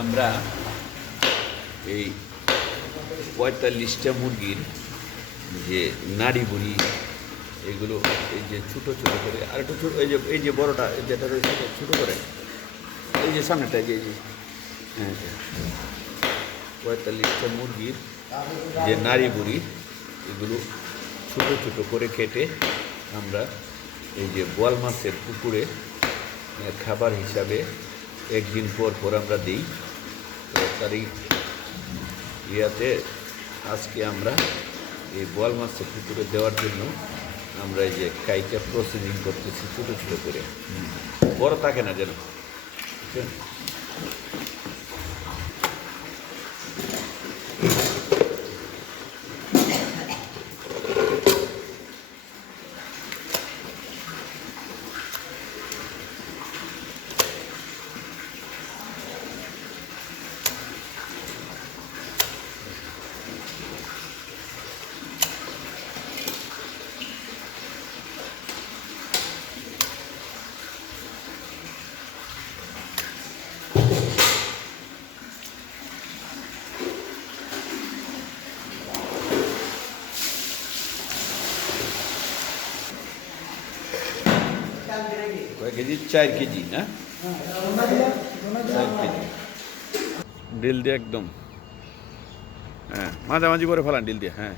আমরা এই ৪৫টা মুরগির যে নাড়ি বুড়ি এগুলো এই যে ছোটো ছোটো করে আর একটু ছোটো এই যে বড়োটা যেটা রয়েছে ছোটো করে এই যে সামনেটা যে হ্যাঁ ৪৫টা মুরগির যে নাড়ি বুড়ি এগুলো ছোটো ছোটো করে কেটে আমরা এই যে বোয়াল মাছের পুকুরে খাবার হিসাবে একদিন পর পর আমরা দিই। তো তারই ইয়াতে আজকে আমরা এই বোয়াল মাছের পুকুরে দেওয়ার জন্য আমরা এই যে কাইটা প্রসেসিং করতেছি ছোটো ছোটো করে, বড় থাকে না যেন। কয় কেজি? 4 কেজি না, 4 কেজি ডিল দিয়ে একদম হ্যাঁ মাঝামাঝি করে ফেলান ডিল দিয়ে। হ্যাঁ